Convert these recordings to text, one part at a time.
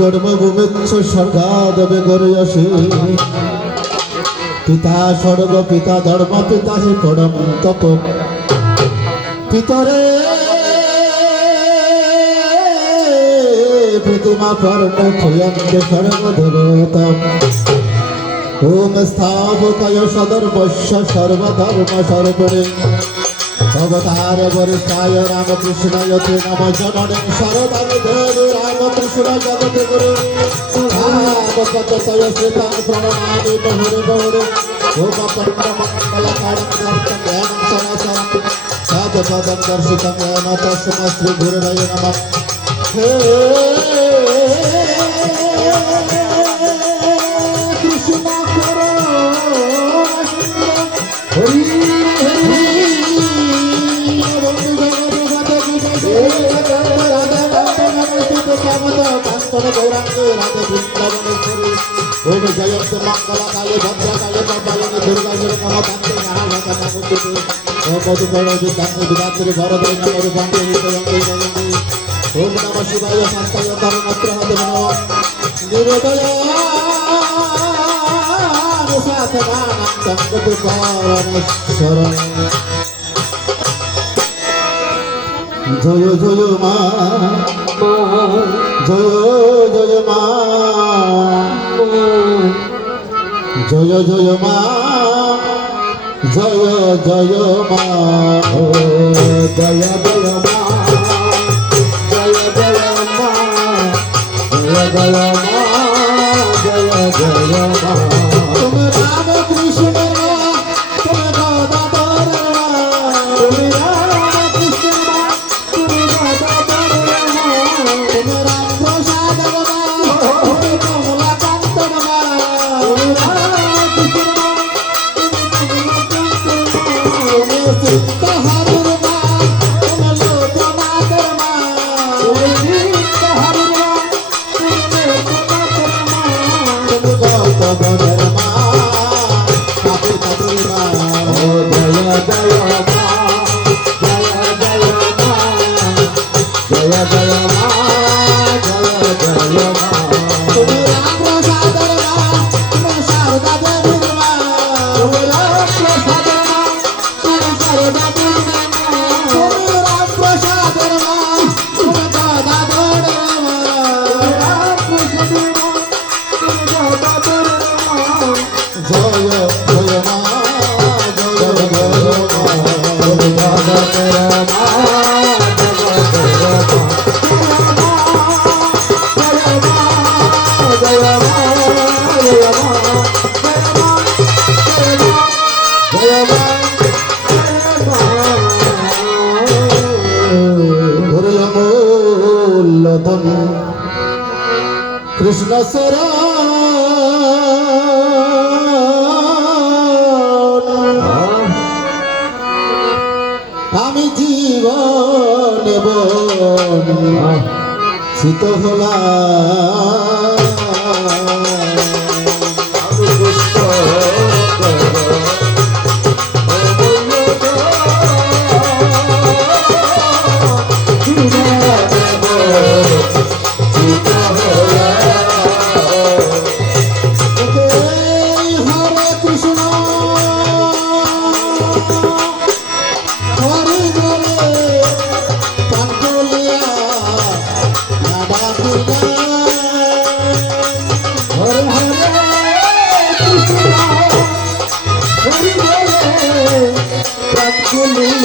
জন্মভূমিচ্ছ স্বর্গাদবে করে আসে পিতা স্বর্গ, পিতা ধর্ম, পিতা হে পরম তপ। পিতরে, প্রতিমা পর্ণ ক্ষয়ন্তে সর্বদেবতম ওম স্থাপকয় সদর্বস্য সর্বধর্ম সর্বরে ভগতার বরিষ্ঠায় রামকৃষ্ণায় তে নম জননী সরদাম দেব রামকৃষ্ণ জগত গুরু। রামপদয় শ্রীতাং প্রণমামি বহুরে বহুরে সদপদম দর্শিতম তসমস্ত্রী গুরুভয় নম। হে গৌরাঙ্গে রাধে বৃন্দাবনেশ্বরী ওম জয়ন্ত মঙ্গল কালে ভদ্র কালে কপালিনী দুর্গা গুরু নম কান্তে মহাভাগা নমস্তে ওম মধুকর বিদ্যাঙ্গে বিদাত্রী ভরদ্রে নম রূপাঙ্গে বিদ্যঙ্গে জগঙ্গে ওম নম শিবায় শান্তায় ধর্মত্র হতে নম নিরোদয় সাধনানন্দং গতুকারণেশ্বর জয় জয় মা জয় জয় মা, জয় জয় মা, জয় জয় মা ও জয় জয় মা জয় জয় মা, জয় জয় মা আমি জীবন নেব শীত ভোলা পান্তলিয়া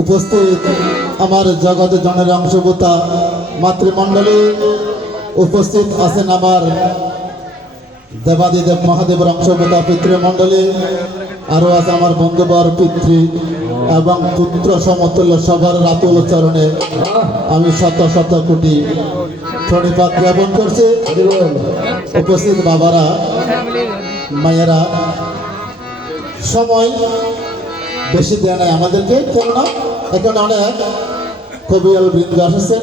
উপস্থিত আমার জগৎ জনের অংশভূতা মাতৃমণ্ডলী উপস্থিত আছেন আমার দেবাদিদেব মহাদেবের অংশভূতা পিতৃমণ্ডলী আরও আছে আমার বন্ধুবর পিতৃ এবং পুত্র সমতুল্য সবার রাতুল চরণে আমি শত শত কোটি প্রণিপাত জ্ঞাপন করছি। উপস্থিত বাবারা, মায়েরা, সময় বেশি দেয় নাই আমাদেরকে, কেননা এখানে অনেক কবিয়াল বৃন্দ এসেছেন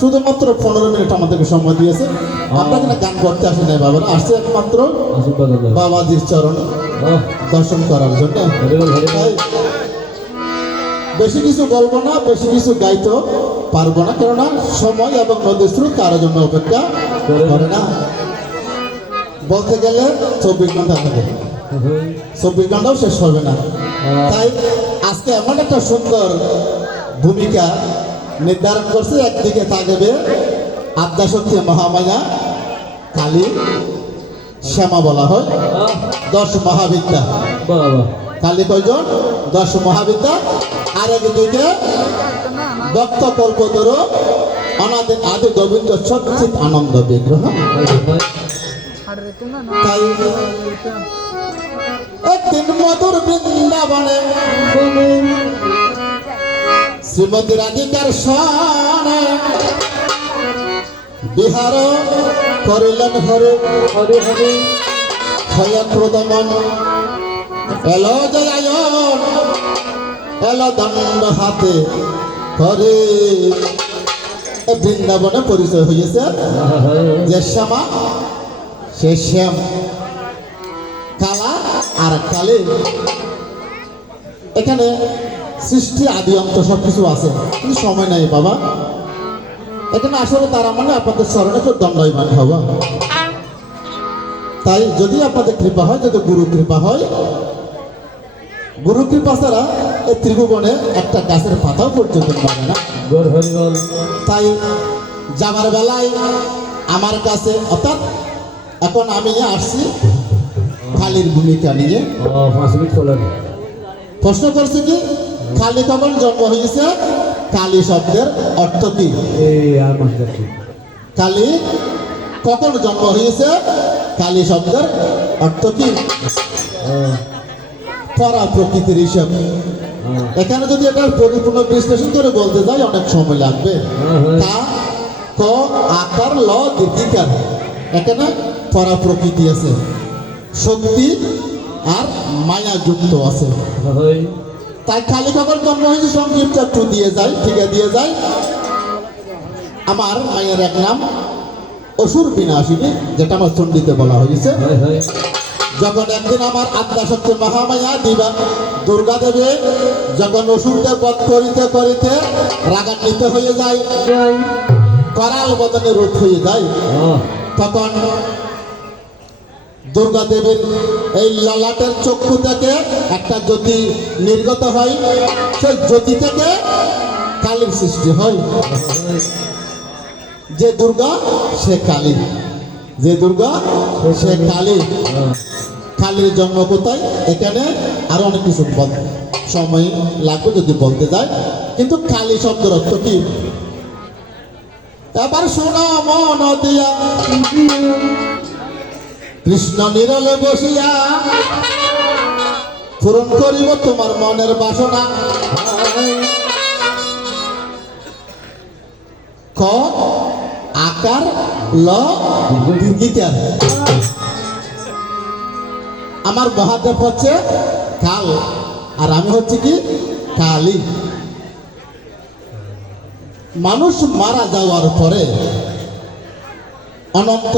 শুধুমাত্র পনেরো মিনিট আমাদেরকে সময় দিয়েছে। আমরা এখানে গান করতে আসি নাই বাবার আসছে একমাত্র বাবাজির চরণ। দর্শন করার জন্য। বেশি কিছু বলব না বেশি কিছু গাইতে পারব না কেননা সময় এবং নদীর স্রোত কারোর জন্য অপেক্ষা করে না। বলতে গেলে চব্বিশ ঘণ্টা থাকে। চব্বিশ ঘন্টাও শেষ হবে না। তাই আজকে এমন একটা সুন্দর ভূমিকা নির্ধারণ করছে একদিকে থাকবে আদ্যাশক্তি মহামায়া কালী শ্যামা বলা হয় দশ মহাবিদ্যা। কালী কয়জন? দশ মহাবিদ্যা। আর একদিকে দত্ত কল্পতরু অনাদি আদি গোবিন্দ সচ্চিত আনন্দ বিগ্রহ। তাই একদিন মধুর বৃন্দাবনে শ্রীমতী রাধিকার সনে। বিহার করিলেন হরে। হরে হরে হয়ে ক্রোধমন এলো এলো দণ্ড হাতে হরে। বৃন্দাবনে পরিচয় হয়েছে যে শ্যামা, সে শ্যাম। কালা আর কালে। এখানে সৃষ্টি আদি অন্ত সব কিছু আছে। কিন্তু সময় নাই বাবা। এখানে আসলে তারা মানে আপনাদের স্মরণে তো দণ্ডায়মান হবা তাই যদি আপনাদের কৃপা হয় যদি গুরু কৃপা হয় গুরু কৃপা ছাড়া এই ত্রিভুবনে একটা গাছের পাতাও পর্যন্ত পাবে না। তাই যাবার বেলায় আমার কাছে অর্থাৎ এখন আমি আসছি খালির ভূমিকা নিয়ে। প্রশ্ন করছে কি? কালী কখন জন্ম হয়েছে কালী শব্দের অর্থ কি? কালী কখন জন্ম হয়েছে কালী শব্দের অর্থ কি? পরা প্রকৃতির হিসাব। এখানে যদি এটার পরিপূর্ণ বিশ্লেষণ করে বলতে যাই অনেক সময় লাগবে। তা ক আকার ল দীপিকার এখানে পরা প্রকৃতি আছে। শক্তি আর মায়া যুক্ত আছে। তাই খালি জন্ম হয়েছে সংক্ষিপ্ত একটু দিয়ে যায় ঠিক দিয়ে যায়। আমার মায়ের এক নাম অসুর বিনাশিনী যেটা আমার চণ্ডীতে বলা হয়েছে। হয় হয়। যখন একদিন আমার আদ্যাশক্তি মহামায়া দিবা দুর্গা দেবী যখন অসুরকে বধ করিতে করিতে রাগান্বিত হয়ে যায় করাল বদনে রোধ হয়ে যায় তখন দুর্গা দেবীর এই ললাটের চক্ষু থেকে একটা জ্যোতি নির্গত হয়, সেই জ্যোতি থেকে কালীর সৃষ্টি হয়। যে দুর্গা, সে কালী। যে দুর্গা, সে কালী। কালীর জন্ম কোথায়? এখানে আরও অনেক কিছু সময় লাগবে যদি বলতে যায় কিন্তু কালী শব্দের অর্থ কি? এবার শোনা মন দিয়া। কৃষ্ণ নিরলে বসিয়া পূরণ করিব তোমার মনের বাসনা। ক, আকার, ল দীর্ঘিকার আমার মহাদেব হচ্ছে কাল, আর আমি হচ্ছে কি? কালী। মানুষ মারা যাওয়ার পরে অনন্ত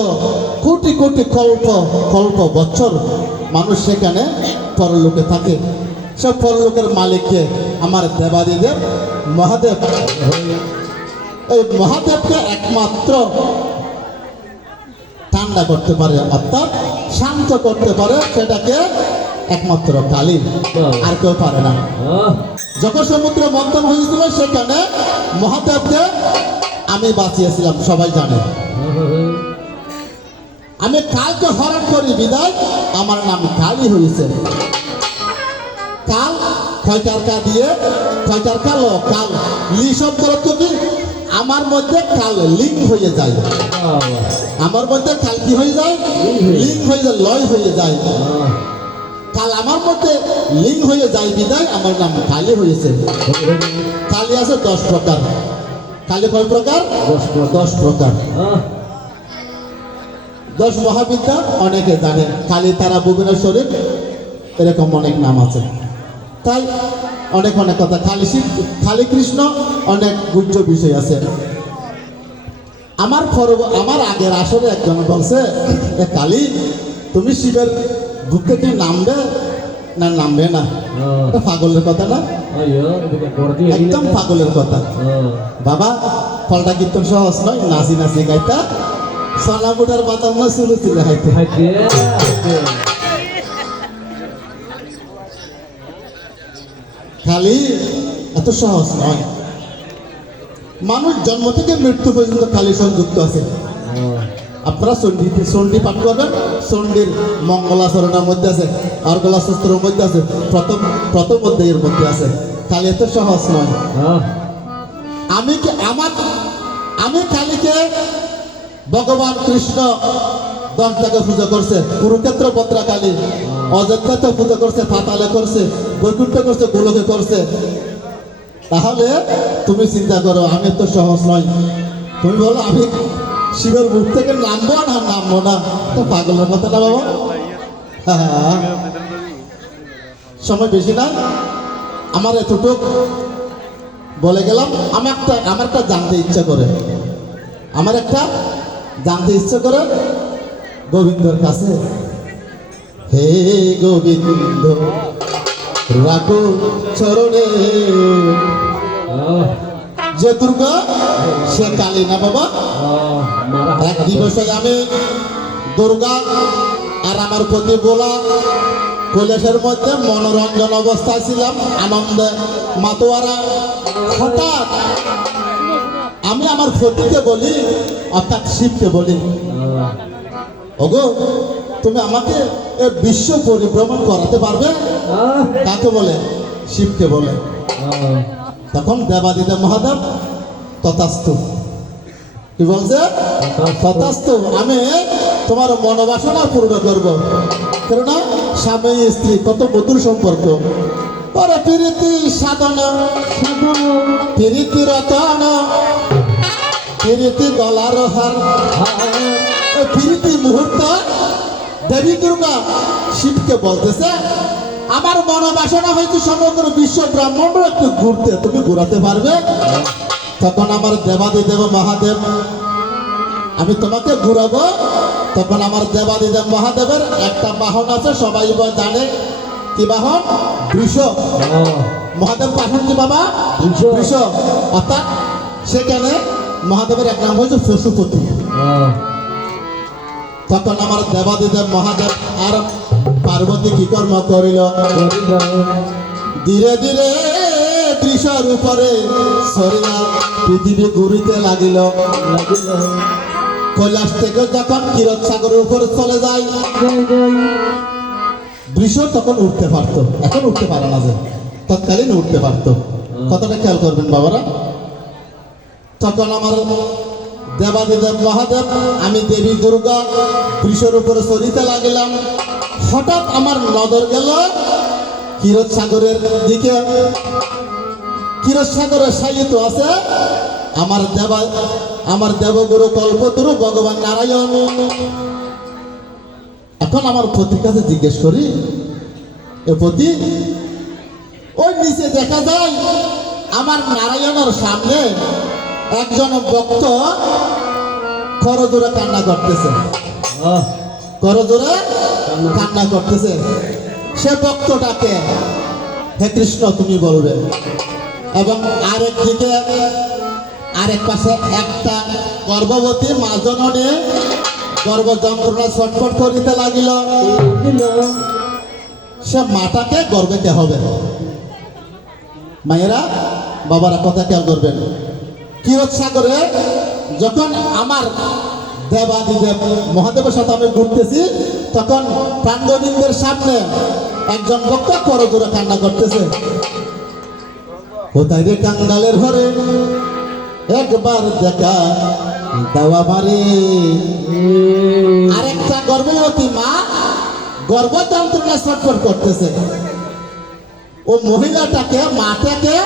কোটি কোটি কল্প কল্প বছর মানুষ সেখানে পরলোকে থাকে। সব পরলোকের মালিককে আমার দেবাদিদেব মহাদেব এই মহাদেবকে একমাত্র ঠান্ডা করতে পারে, অর্থাৎ শান্ত করতে পারে, সেটাকে একমাত্র কালী। আর কেউ পারে না। যখন সমুদ্র মন্থন হয়েছিল, সেখানে মহাদেবকে আমি বাঁচিয়েছিলাম, সবাই জানে। আমি কালকে হরণ করি বিদায়। আমার নাম কালী হয়েছে কাল কয়টার কা দিয়ে কয়টার কাল কাল লি শব্দ কি? আমার মধ্যে কাল লিঙ্ক হয়ে যায়। আমার মধ্যে কাল কি হয়ে যায়? লিঙ্ক হয়ে যায় লয় হয়ে যায়। কাল আমার মধ্যে লিঙ্ক হয়ে যায় বিদায়। আমার নাম কালী হয়েছে কালী আছে দশ প্রকার। কালী কয় প্রকার? দশ প্রকার। দশ মহাবিদ্যা অনেকে জানে কালী তারা ভুবনেশ্বরের এরকম অনেক নাম আছে। তাই অনেক অনেক কথা কালী শিব কালী কৃষ্ণ অনেক গুজ্জ বিষয় আছে। আমার পরব আমার আগের আসরে একজন বলছে এ কালী তুমি শিবের বুক থেকে নামবে না নামবে না? এটা পাগলের কথা না? একদম পাগলের কথা। বাবা ফলটা কীর্তন সহজ নয় নাচি নাচি গাইতা। সোনা বুটার বাদাম না চুলো চুলে হাইতে। খালি এত সহজ নয়। মানুষ জন্ম থেকে মৃত্যু পর্যন্ত খালি সংযুক্ত আছে। আপনারা চণ্ডীতে চণ্ডী পাঠ করবেন চণ্ডীর মঙ্গলাচরণের মধ্যে আছে অর্গলা শস্ত্রের মধ্যে আছে প্রথম প্রথম অধ্যায়ের মধ্যে আছে। খালি এত সহজ নয়। আমি কি আমার আমি কালীকে ভগবান কৃষ্ণ দশটাকে পুজো করছে, কুরুক্ষেত্র পত্রা কালী অযোধ্যাতে পুজো করছে, পাতালে করছে, বৈকুণ্ঠ করছে, গোলকে করছে। তাহলে তুমি চিন্তা করো, আমি তো সহজ নয় তুমি বলো, আমি শিবের মুখ থেকে নামবো না নামবো না? তো পাগলের কথা না বাবা হ্যাঁ। সময় বেশি না? আমার এতটুক বলে গেলাম। আমার একটা আমার একটা জানতে ইচ্ছা করে। আমার একটা জানতে ইচ্ছে করে? গোবিন্দর কাছে। হে গোবিন্দ, রাখো চরণে। যে দুর্গা, সে কালী না বাবা? এক দিবসে আমি দুর্গা আর আমার প্রতি বোলা কৈলাসের মধ্যে মনোরঞ্জন অবস্থায় ছিলাম, আনন্দে মাতোয়ারা। হঠাৎ আমি আমার ক্ষতিকে বলি, অর্থাৎ শিবকে বলি। ওগো, তুমি আমাকে বিশ্ব পরিভ্রমণ করাতে পারবে? কাকে বলে? শিবকে বলে। তখন দেবাদিদেব মহাদেব, তথাস্তু। কি বলছে? তথাস্তু। আমি তোমার মনোবাসনা পূর্ণ করব। কেননা, স্বামী, স্ত্রী, কত মধুর সম্পর্ক। পরে প্রীতি সাধনা। প্রীতি রতন প্রীতি গলার হার প্রীতি মুহূর্ত দেবী দুর্গা শিবকে বলতেছে আমার মনোবাসনা হয়তো সমগ্র বিশ্ব ব্রাহ্মণ্ড একটু ঘুরতে তুমি ঘুরাতে পারবে? তখন আমার দেবাদিদেব মহাদেব আমি তোমাকে ঘুরাবো। তখন আমার দেবাদিদেব মহাদেবের একটা বাহন আছে সবাই জানে কি বাহন? বৃষ। আহ, মহাদেব বাহন কি বাবা। বৃষ। অর্থাৎ সেখানে মহাদেবের এক নাম হয়েছে পশুপতি তখন আমার দেবাদিদেব মহাদেব আর পার্বতী কি কর্ম করিল? ধীরে ধীরে বৃষর উপরে সরিয়া পৃথিবী ঘুরিতে লাগিল। কৈলাস থেকে যখন ক্ষীরত সাগরের উপরে চলে যায় বৃষ তখন উঠতে পারত। এখন উঠতে পারে না যে। তৎকালীন উঠতে পারত। কতটা খেয়াল করবেন বাবারা। তখন আমার দেবাদিদেব মহাদেব, আমি দেবী দুর্গা, বৃষের উপরে চলিতে লাগিলাম। হঠাৎ আমার নজর গেল ক্ষীরত সাগরের দিকে। ক্ষীরত সাগরের সাহিত্য আছে আমার দেবা, আমার দেবগুরু কল্পতরু ভগবান নারায়ণ। এখন আমার পতির কাছে জিজ্ঞেস করি, এ পতি, ওই নিচে দেখা যায় আমার নারায়ণের সামনে একজন ভক্ত করজোরে কান্না করতেছে। করজোরে কান্না করতেছে। সে ভক্তটাকে হে কৃষ্ণ তুমি বলবে। এবং আরেক দিকে আরেক পাশে একটা গর্ভবতী মা জননী গর্ভ যন্ত্রণা ছটফট করিতে লাগিল। সে মাটাকে গর্বেতে হবে? মায়েরা বাবারা কথা খেয়াল করবেন কিরত সাগরে যখন আমার দেবাদিদেব মহাদেবের সাথে আমি ঘুরতেছি, তখন প্রাণগোবিন্দের সামনে একজন বক্তা করজোরে কান্না করতেছে। কোথায় রে কাঙ্গালের ঘরে? একবার দেখা দেওয়া মারে আরেকটা গর্ভবতী মা গর্ভযন্ত্রণা ছটফট করতেছে। ও মহিলাটাকে, মাটাকে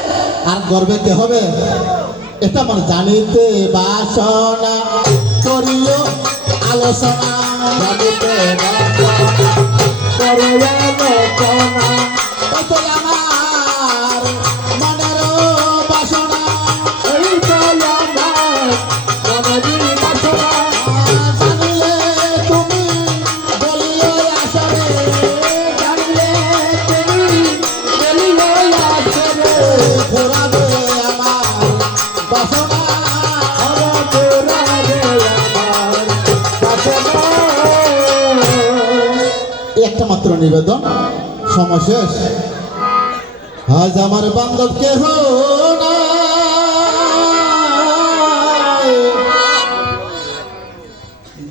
আর গর্বেতে হবে? এটা আমার জানিতে বাসনা করিও আলোচনা জানিতে নিবেদন সময় শেষ আজ আমার বান্ধব কেহ।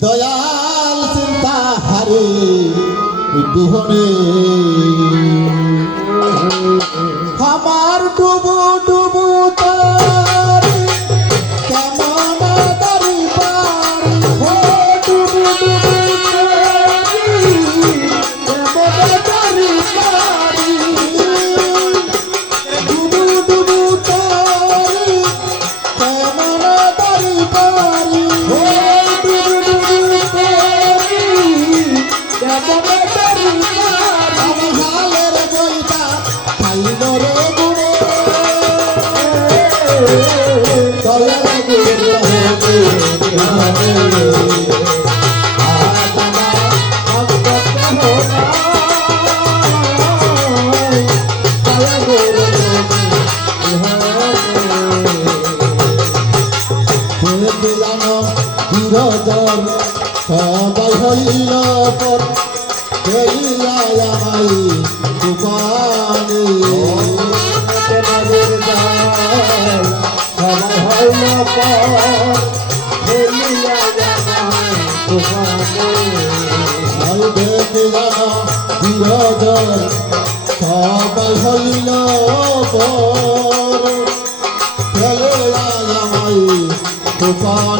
দয়াল চিন্তা হারে বিহনে দয়াল গুড়ে হবে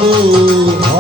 হইল